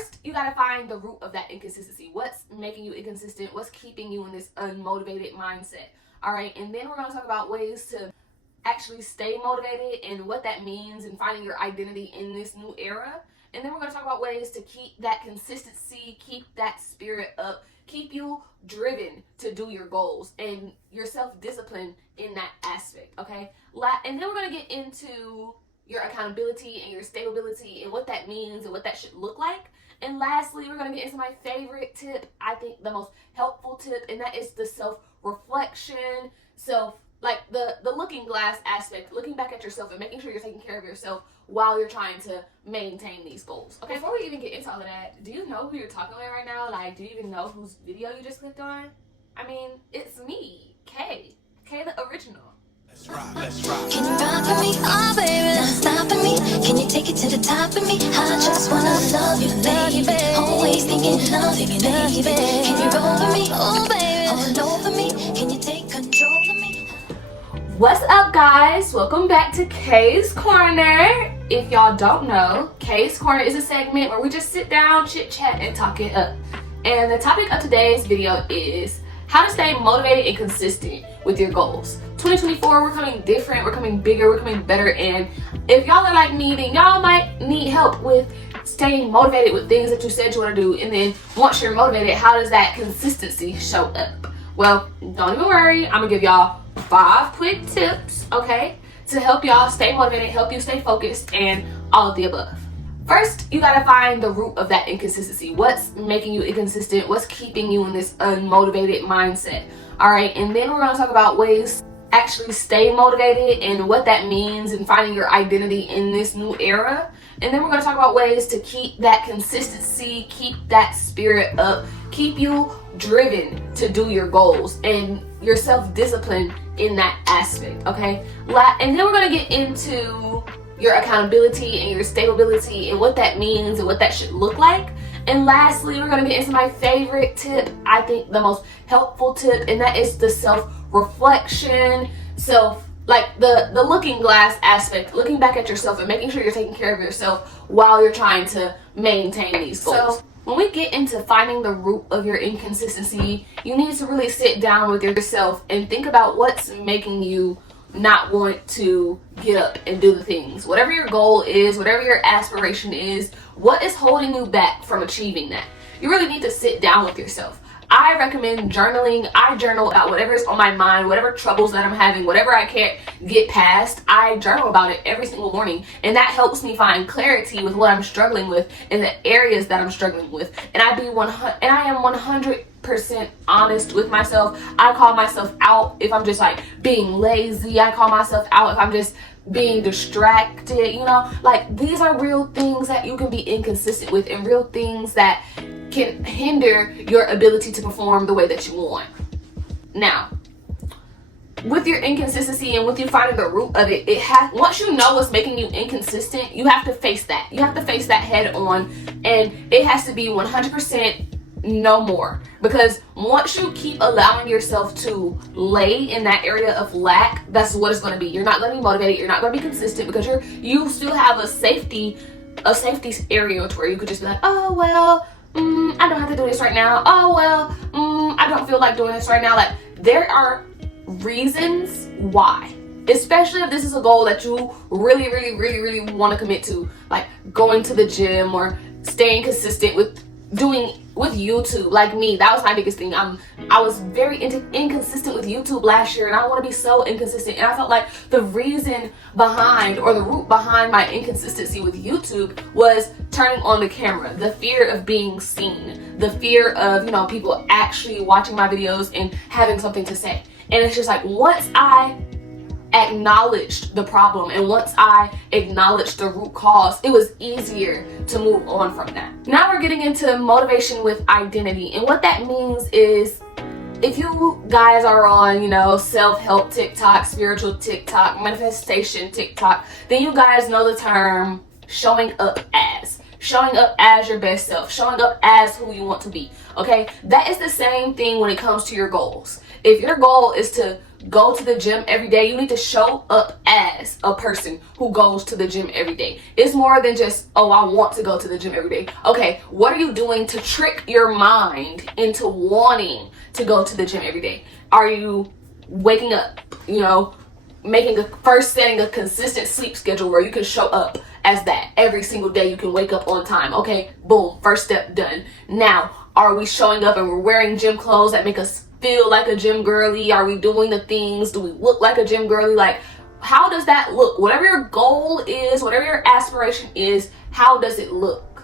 First, you gotta find the root of that inconsistency. What's making you inconsistent? What's keeping you in this unmotivated mindset? All right, and then we're gonna talk about ways to actually stay motivated and what that means and finding your identity in this new era. And then we're gonna talk about ways to keep that consistency, keep that spirit up, keep you driven to do your goals and your self-discipline in that aspect, okay? And then we're gonna get into your accountability and your stability and what that means and what that should look like. And lastly, we're gonna get into my favorite tip, I think the most helpful tip, and that is the self-reflection, the looking glass aspect, looking back at yourself and making sure you're taking care of yourself while you're trying to maintain these goals. Okay, before we even get into all of that, do you know who you're talking with right now? Like, do you even know whose video you just clicked on? I mean, it's me, Kay the original. Let's rock, let's rock. Can you rock with me? Oh, baby, not stopping me. Can you take it to the top of me? I just wanna love you, baby. Always thinking of you, baby. Can you roll with me? Oh, baby, all over me. Can you take control of me? What's up, guys? Welcome back to Kayys Korner. If y'all don't know, Kayys Korner is a segment where we just sit down, chit chat, and talk it up. And the topic of today's video is how to stay motivated and consistent with your goals. 2024, we're coming different, we're coming bigger, we're coming better, and if y'all are like me, then y'all might need help with staying motivated with things that you said you want to do. And then once you're motivated, how does that consistency show up? Well, don't even worry, I'm gonna give y'all 5 quick tips, okay, to help y'all stay motivated, help you stay focused, and all of the above. First, you gotta find the root of that inconsistency. What's making you inconsistent? What's keeping you in this unmotivated mindset? All right, and then we're gonna talk about ways to actually stay motivated and what that means and finding your identity in this new era. And then we're gonna talk about ways to keep that consistency, keep that spirit up, keep you driven to do your goals and your self-discipline in that aspect, okay? And then we're gonna get into your accountability and your stability and what that means and what that should look like. And lastly, we're gonna get into my favorite tip, I think the most helpful tip, and that is the self-reflection, the looking glass aspect, looking back at yourself and making sure you're taking care of yourself while you're trying to maintain these goals. So when we get into finding the root of your inconsistency, you need to really sit down with yourself and think about what's making you not want to get up and do the things. Whatever your goal is, whatever your aspiration is, what is holding you back from achieving that? You really need to sit down with yourself. I recommend journaling. I journal about whatever is on my mind, whatever troubles that I'm having, whatever I can't get past. I journal about it every single morning, and that helps me find clarity with what I'm struggling with in the areas that I'm struggling with. And I am 100% honest with myself. I call myself out if I'm just like being lazy. I call myself out if I'm just being distracted, these are real things that you can be inconsistent with and real things that can hinder your ability to perform the way that you want. Now, with your inconsistency and with you finding the root of it, once you know what's making you inconsistent, you have to face that. You have to face that head on, and it has to be 100% no more. Because once you keep allowing yourself to lay in that area of lack, that's what it's going to be. You're not going to be motivated. You're not going to be consistent because you still have a safety area to where you could just be like, oh well, I don't have to do this right now. Oh well, I don't feel like doing this right now. Like, there are reasons why, especially if this is a goal that you really, really, really, really want to commit to, like going to the gym or staying consistent with YouTube. Like me, that was my biggest thing. I was very inconsistent with YouTube last year, and I don't want to be so inconsistent. And I felt like the reason behind, or the root behind my inconsistency with YouTube was turning on the camera, the fear of being seen, the fear of people actually watching my videos and having something to say. And it's just like, once I acknowledged the problem and once I acknowledged the root cause, it was easier to move on from that. Now we're getting into motivation with identity, and what that means is, if you guys are on self-help TikTok, spiritual TikTok, manifestation TikTok, then you guys know the term showing up as. showing up as your best self, showing up as who you want to be, okay? That is the same thing when it comes to your goals. If your goal is to go to the gym every day, you need to show up as a person who goes to the gym every day. It's more than just, oh, I want to go to the gym every day. Okay, what are you doing to trick your mind into wanting to go to the gym every day? Are you waking up, you know, setting a consistent sleep schedule where you can show up as that every single day? You can wake up on time. Okay, boom, first step done. Now, are we showing up and we're wearing gym clothes that make us feel like a gym girly? Are we doing the things? Do we look like a gym girly? Like, how does that look? Whatever your goal is, whatever your aspiration is, how does it look?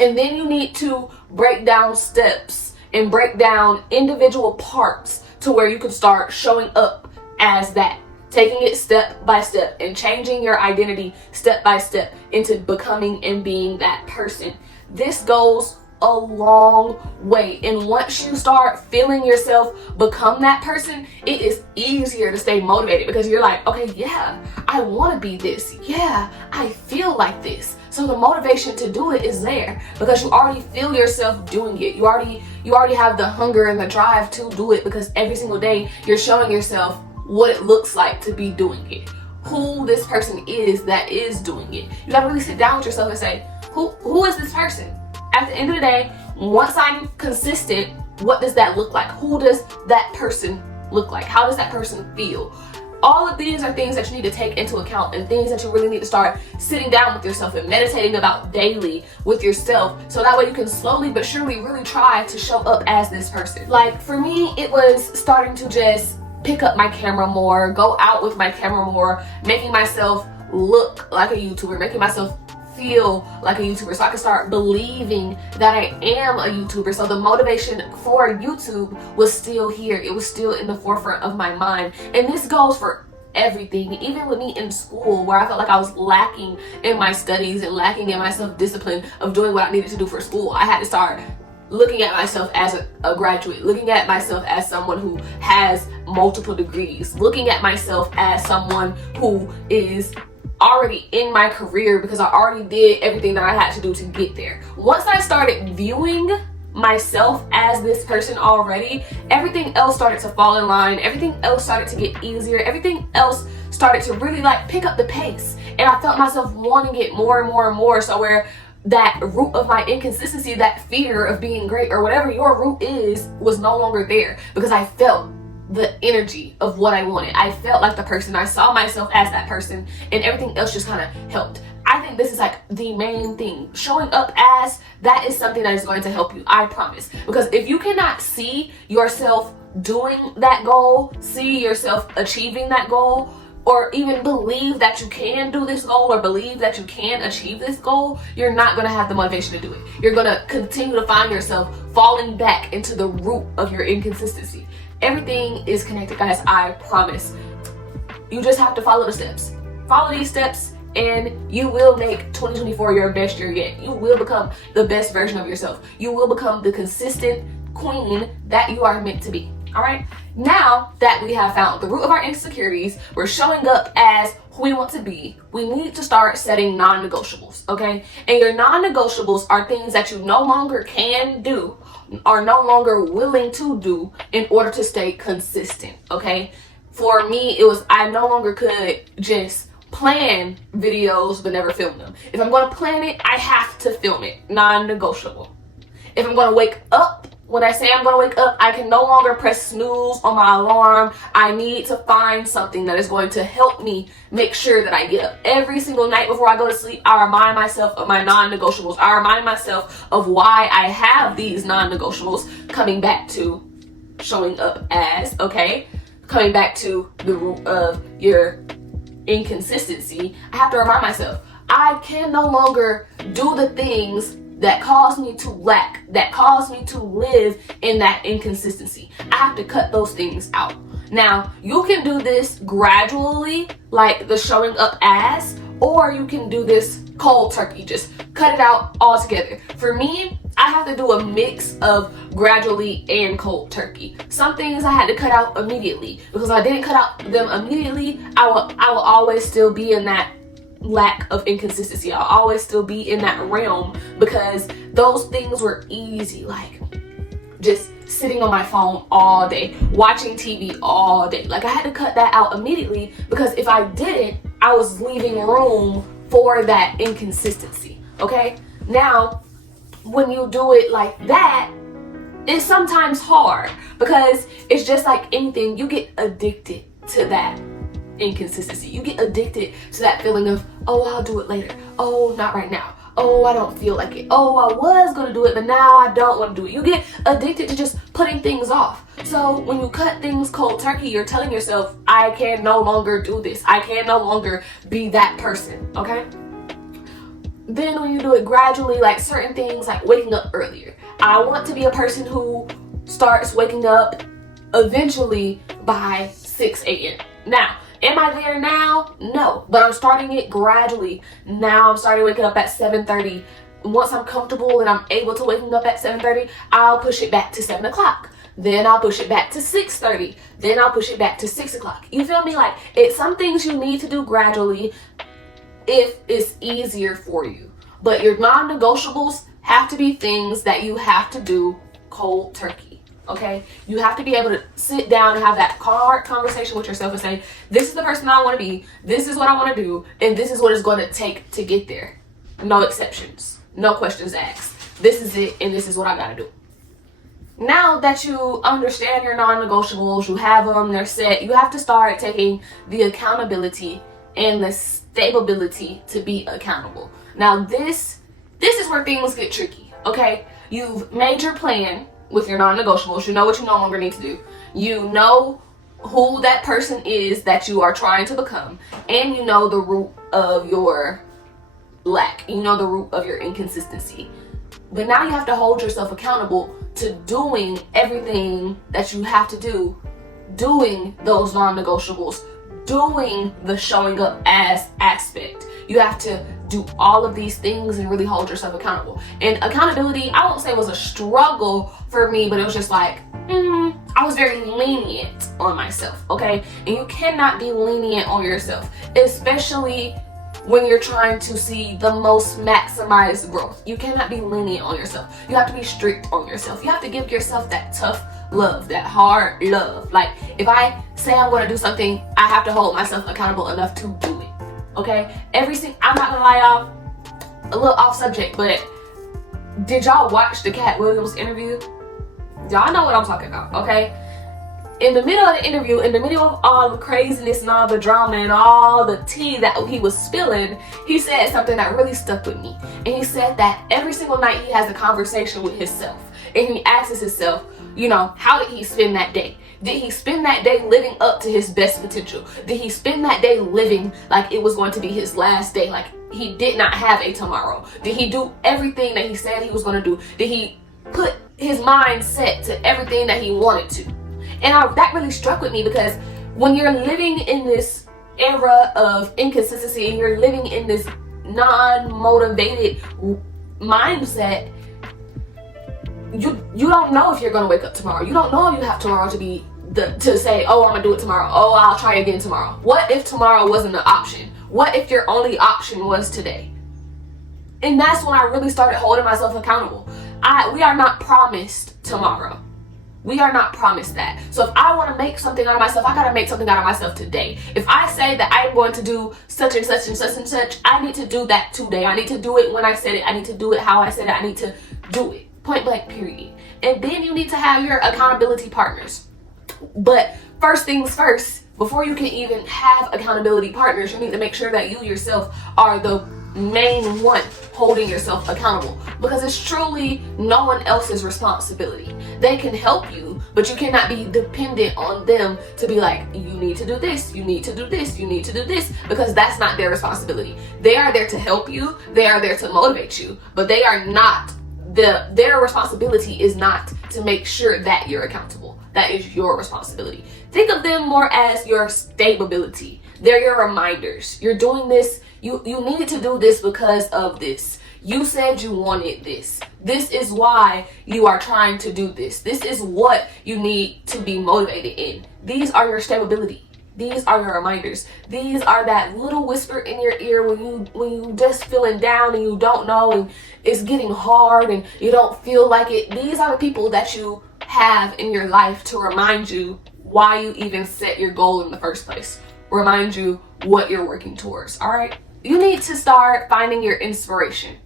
And then you need to break down steps and break down individual parts to where you can start showing up as that. Taking it step by step and changing your identity step by step into becoming and being that person. This goes a long way. And once you start feeling yourself become that person, it is easier to stay motivated because you're like, okay, yeah, I want to be this. Yeah, I feel like this. So the motivation to do it is there because you already feel yourself doing it. You already have the hunger and the drive to do it because every single day you're showing yourself what it looks like to be doing it, who this person is that is doing it. You gotta really sit down with yourself and say, who is this person? At the end of the day, once I'm consistent, what does that look like? Who does that person look like? How does that person feel? All of these are things that you need to take into account and things that you really need to start sitting down with yourself and meditating about daily with yourself, so that way you can slowly but surely really try to show up as this person. Like for me, it was starting to just pick up my camera more, go out with my camera more, making myself look like a YouTuber, making myself feel like a YouTuber so I can start believing that I am a YouTuber. So the motivation for YouTube was still here. It was still in the forefront of my mind. And this goes for everything, even with me in school where I felt like I was lacking in my studies and lacking in my self-discipline of doing what I needed to do for school. I had to start looking at myself as a graduate, looking at myself as someone who has multiple degrees, looking at myself as someone who is already in my career because I already did everything that I had to do to get there. Once I started viewing myself as this person already, everything else started to fall in line, everything else started to get easier, everything else started to really like pick up the pace, and I felt myself wanting it more and more and more. So where that root of my inconsistency, that fear of being great or whatever your root is, was no longer there because I felt the energy of what I wanted. I felt like the person. I saw myself as that person, and everything else just kind of helped. I think this is like the main thing. Showing up as that is something that is going to help you, I promise. Because if you cannot see yourself doing that goal, see yourself achieving that goal, or even believe that you can do this goal or believe that you can achieve this goal, you're not going to have the motivation to do it. You're going to continue to find yourself falling back into the root of your inconsistency. Everything is connected, guys, I promise. You just have to follow the steps. Follow these steps and you will make 2024 your best year yet. You will become the best version of yourself. You will become the consistent queen that you are meant to be. All right, now that we have found the root of our insecurities, we're showing up as who we want to be, we need to start setting non-negotiables, okay? And your non-negotiables are things that you no longer can do, are no longer willing to do in order to stay consistent, okay? For me, it was I no longer could just plan videos but never film them. If I'm going to plan it, I have to film it, non-negotiable. If I'm going to wake up, when I say I'm going to wake up, I can no longer press snooze on my alarm. I need to find something that is going to help me make sure that I get up every single night before I go to sleep. I remind myself of my non-negotiables. I remind myself of why I have these non-negotiables, coming back to showing up as, okay? Coming back to the root of your inconsistency. I have to remind myself, I can no longer do the things that cause me to lack, that cause me to live in that inconsistency. I have to cut those things out. Now, you can do this gradually, like the showing up as, or you can do this cold turkey, just cut it out altogether. For me, I have to do a mix of gradually and cold turkey. Some things I had to cut out immediately, because if I didn't cut out them immediately, I will always still be in that lack of inconsistency. I'll always still be in that realm because those things were easy, like just sitting on my phone all day, watching TV all day. Like I had to cut that out immediately because if I didn't, I was leaving room for that inconsistency, okay? Now, when you do it like that, it's sometimes hard because it's just like anything, you get addicted to that inconsistency. You get addicted to that feeling of, oh, I'll do it later. Oh, not right now. Oh, I don't feel like it. Oh, I was gonna do it, but now I don't want to do it. You get addicted to just putting things off. So when you cut things cold turkey, you're telling yourself, I can no longer do this. I can no longer be that person, okay? Then when you do it gradually, like certain things like waking up earlier. I want to be a person who starts waking up eventually by 6 a.m. Now, am I there now? No, but I'm starting it gradually. Now I'm starting waking up at 7:30. Once I'm comfortable and I'm able to waking up at 7:30, I'll push it back to 7 o'clock. Then I'll push it back to 6:30. Then I'll push it back to 6 o'clock. You feel me? Like, it's some things you need to do gradually if it's easier for you. But your non-negotiables have to be things that you have to do cold turkey. Okay, you have to be able to sit down and have that hard conversation with yourself and say, this is the person I want to be, this is what I want to do, and this is what it's going to take to get there. No exceptions, no questions asked. This is it, and this is what I got to do. Now that you understand your non-negotiables, you have them, they're set, you have to start taking the accountability and the stability to be accountable. Now this is where things get tricky, okay? You've made your plan with your non-negotiables. You know what you no longer need to do. You know who that person is that you are trying to become, and you know the root of your lack. You know the root of your inconsistency. But now you have to hold yourself accountable to doing everything that you have to do, doing those non-negotiables, doing the showing up as aspect. You have to do all of these things and really hold yourself accountable. And accountability, I won't say it was a struggle for me, but it was just like, I was very lenient on myself, okay? And you cannot be lenient on yourself, especially when you're trying to see the most maximized growth. You cannot be lenient on yourself. You have to be strict on yourself. You have to give yourself that tough love, that hard love. Like, if I say I'm going to do something, I have to hold myself accountable enough to do it. Okay, I'm not gonna lie, y'all, a little off subject, but did y'all watch the Cat Williams interview? Y'all know what I'm talking about, okay? In the middle of the interview, in the middle of all the craziness and all the drama and all the tea that he was spilling, he said something that really stuck with me. And he said that every single night he has a conversation with himself. And he asks himself, you know, how did he spend that day? Did he spend that day living up to his best potential? Did he spend that day living like it was going to be his last day, like he did not have a tomorrow? Did he do everything that he said he was going to do? Did he put his mind set to everything that he wanted to? And that really struck with me, because when you're living in this era of inconsistency and you're living in this non-motivated mindset, you don't know if you're going to wake up tomorrow. You don't know if you have tomorrow to say, oh, I'm gonna do it tomorrow. Oh, I'll try again tomorrow. What if tomorrow wasn't an option? What if your only option was today? And that's when I really started holding myself accountable. We are not promised tomorrow. We are not promised that. So if I want to make something out of myself, I gotta make something out of myself today. If I say that I'm going to do such and such and such and such, I need to do that today. I need to do it when I said it. I need to do it how I said it. I need to do it. Point blank, period. And then you need to have your accountability partners. But first things first, before you can even have accountability partners, you need to make sure that you yourself are the main one holding yourself accountable, because it's truly no one else's responsibility. They can help you, but you cannot be dependent on them to be like, you need to do this, you need to do this, you need to do this, because that's not their responsibility. They are there to help you, they are there to motivate you, but they are not their responsibility is not to make sure that you're accountable. That is your responsibility. Think of them more as your stability. They're your reminders. You're doing this. You need to do this because of this. You said you wanted this. This is why you are trying to do this. This is what you need to be motivated in. These are your stability. These are your reminders. These are that little whisper in your ear when you just feeling down and you don't know and it's getting hard and you don't feel like it. These are the people that you have in your life to remind you why you even set your goal in the first place. Remind you what you're working towards, all right? You need to start finding your inspiration.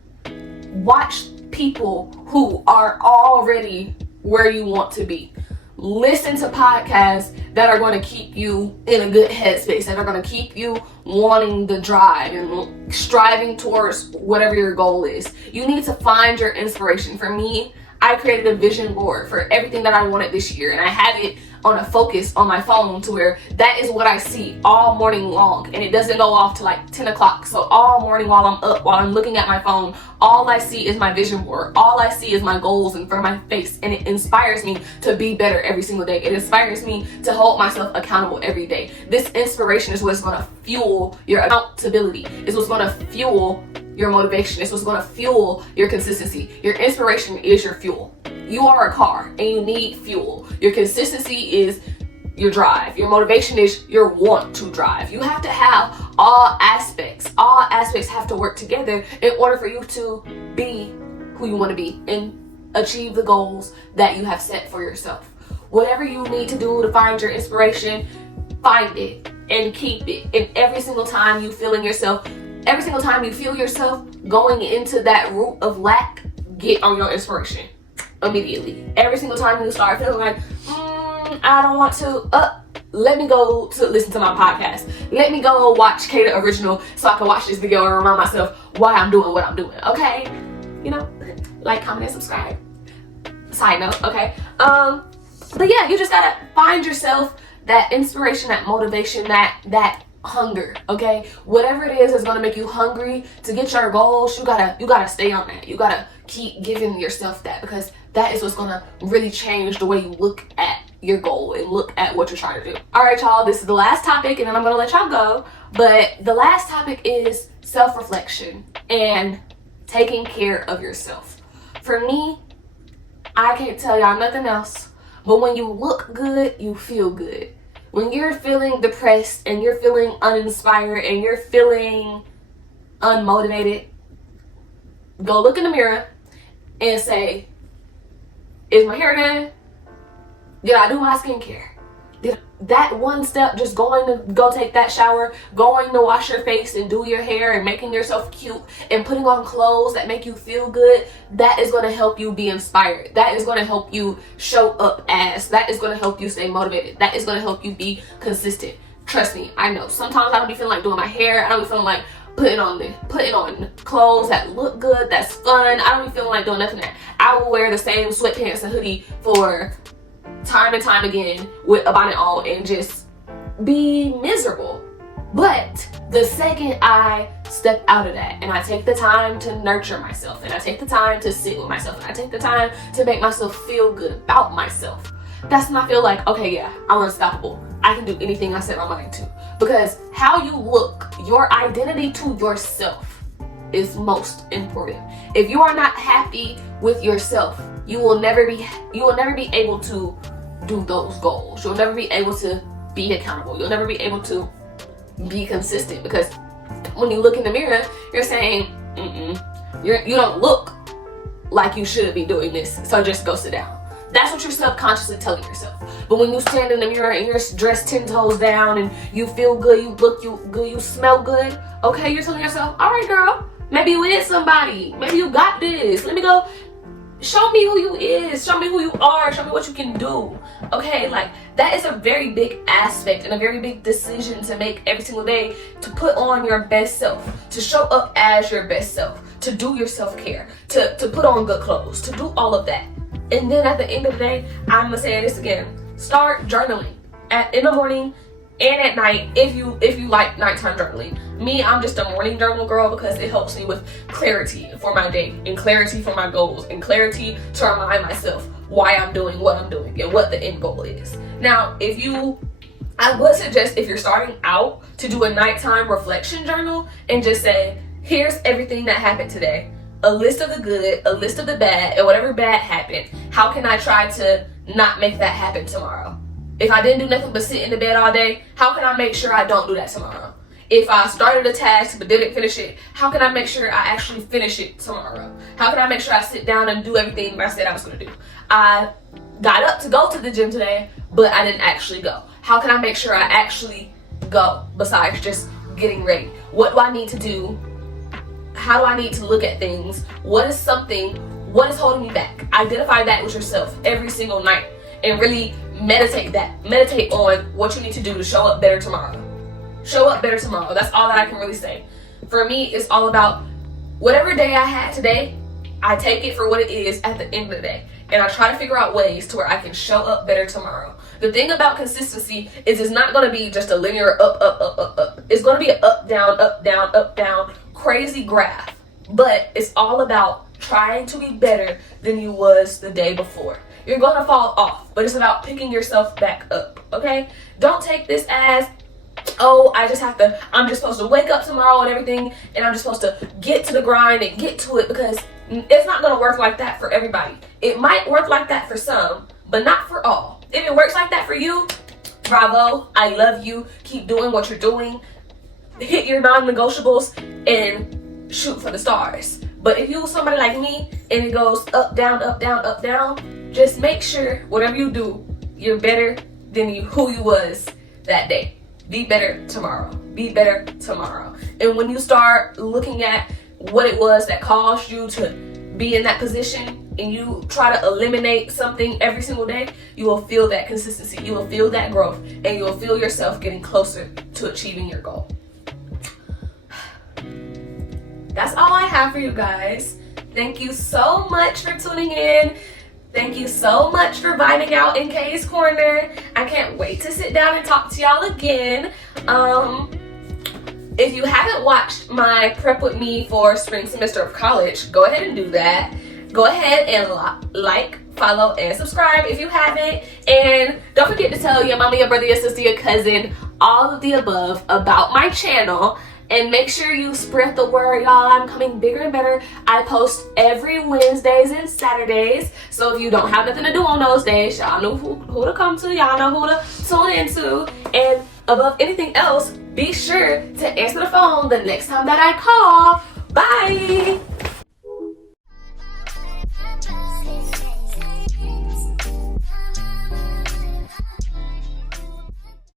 Watch people who are already where you want to be. Listen to podcasts that are going to keep you in a good headspace, that are going to keep you wanting the drive and striving towards whatever your goal is. You need to find your inspiration. For me, I created a vision board for everything that I wanted this year, and I have it on a focus on my phone to where that is what I see all morning long, and it doesn't go off till like 10 o'clock. So all morning while I'm up, while I'm looking at my phone, all I see is my vision board. All I see is my goals in front of my face, and it inspires me to be better every single day. It inspires me to hold myself accountable every day. This inspiration is what's going to fuel your accountability. It's what's going to fuel your motivation. It's what's going to fuel your consistency. Your inspiration is your fuel. You are a car and you need fuel. Your consistency is your drive. Your motivation is your want to drive. You have to have all aspects. All aspects have to work together in order for you to be who you want to be and achieve the goals that you have set for yourself. Whatever you need to do to find your inspiration, find it and keep it. And every single time you feel yourself going into that root of lack, get on your inspiration immediately. Every single time you start feeling like, I don't want to, let me go to listen to my podcast. Let me go watch Kayytheorginall so I can watch this video and remind myself why I'm doing what I'm doing, okay? You know, like, comment, and subscribe. Side note, okay? But yeah, you just gotta find yourself that inspiration, that motivation, that hunger, okay? Whatever it is that's gonna make you hungry to get your goals, you gotta stay on that. You gotta keep giving yourself that, because that is what's gonna really change the way you look at your goal and look at what you're trying to do. All right, y'all, this is the last topic and then I'm gonna let y'all go. But the last topic is self-reflection and taking care of yourself. For me, I can't tell y'all nothing else, but when you look good, you feel good. When you're feeling depressed and you're feeling uninspired and you're feeling unmotivated, go look in the mirror and say, is my hair done? Did I do my skincare? Did that one step, just going to go take that shower, going to wash your face and do your hair and making yourself cute and putting on clothes that make you feel good, that is going to help you be inspired. That is going to help you show up as. That is going to help you stay motivated. That is going to help you be consistent. Trust me, I know. Sometimes I don't be feeling like doing my hair. I don't be feeling like putting on clothes that look good, that's fun. I don't be feeling like doing nothing that. I will wear the same sweatpants and hoodie for time and time again with a bonnet on and just be miserable. But the second I step out of that and I take the time to nurture myself and I take the time to sit with myself and I take the time to make myself feel good about myself, that's when I feel like, okay, yeah, I'm unstoppable. I can do anything I set my mind to. Because how you look, your identity to yourself is most important. If you are not happy with yourself, you will never be able to do those goals. You'll never be able to be accountable. You'll never be able to be consistent, because when you look in the mirror, you're saying, you don't look like you should be doing this, so just go sit down. That's what you're subconsciously telling yourself. But when you stand in the mirror and you're dressed 10 toes down and you feel good, you look good, you smell good, okay, you're telling yourself, all right, girl, maybe you is somebody. Maybe you got this. Let me go. Show me who you is. Show me who you are. Show me what you can do. Okay, like, that is a very big aspect and a very big decision to make every single day, to put on your best self, to show up as your best self, to do your self-care, to put on good clothes, to do all of that. And then at the end of the day, I'm gonna say this again, start journaling in the morning and at night if you like nighttime journaling. Me, I'm just a morning journal girl because it helps me with clarity for my day and clarity for my goals and clarity to remind myself why I'm doing what I'm doing and what the end goal is. Now, I would suggest, if you're starting out, to do a nighttime reflection journal and just say, here's everything that happened today. A list of the good, a list of the bad, and whatever bad happened, how can I try to not make that happen tomorrow? If I didn't do nothing but sit in the bed all day, how can I make sure I don't do that tomorrow? If I started a task but didn't finish it, how can I make sure I actually finish it tomorrow? How can I make sure I sit down and do everything I said I was going to do? I got up to go to the gym today, but I didn't actually go. How can I make sure I actually go besides just getting ready? What do I need to do? How do I need to look at things? What is holding me back? Identify that with yourself every single night and really meditate on what you need to do to show up better tomorrow. Show up better tomorrow. That's all that I can really say. For me, it's all about whatever day I had today, I take it for what it is at the end of the day. And I try to figure out ways to where I can show up better tomorrow. The thing about consistency is it's not going to be just a linear up, up, up, up, up. It's going to be an up, down, up, down, up, down, crazy graph. But it's all about trying to be better than you was the day before. You're going to fall off, but it's about picking yourself back up, okay? Don't take this as, oh, I'm just supposed to wake up tomorrow and everything, and I'm just supposed to get to the grind and get to it, because it's not going to work like that for everybody. It might work like that for some, but not for all. If it works like that for you, bravo, I love you. Keep doing what you're doing. Hit your non-negotiables and shoot for the stars. But if you're somebody like me and it goes up, down, up, down, up, down, just make sure whatever you do, you're better than who you was that day. Be better tomorrow. Be better tomorrow. And when you start looking at what it was that caused you to be in that position, and you try to eliminate something every single day, you will feel that consistency. You will feel that growth, and you will feel yourself getting closer to achieving your goal. That's all I have for you guys. Thank you so much for tuning in. Thank you so much for vibing out in Kayys Korner. I can't wait to sit down and talk to y'all again. If you haven't watched my prep with me for spring semester of college, go ahead and do that. Go ahead and like, follow, and subscribe if you haven't. And don't forget to tell your mama, your brother, your sister, your cousin, all of the above about my channel. And make sure you spread the word, y'all. I'm coming bigger and better. I post every Wednesdays and Saturdays. So if you don't have nothing to do on those days, y'all know who to come to. Y'all know who to tune into. And above anything else, be sure to answer the phone the next time that I call. Bye.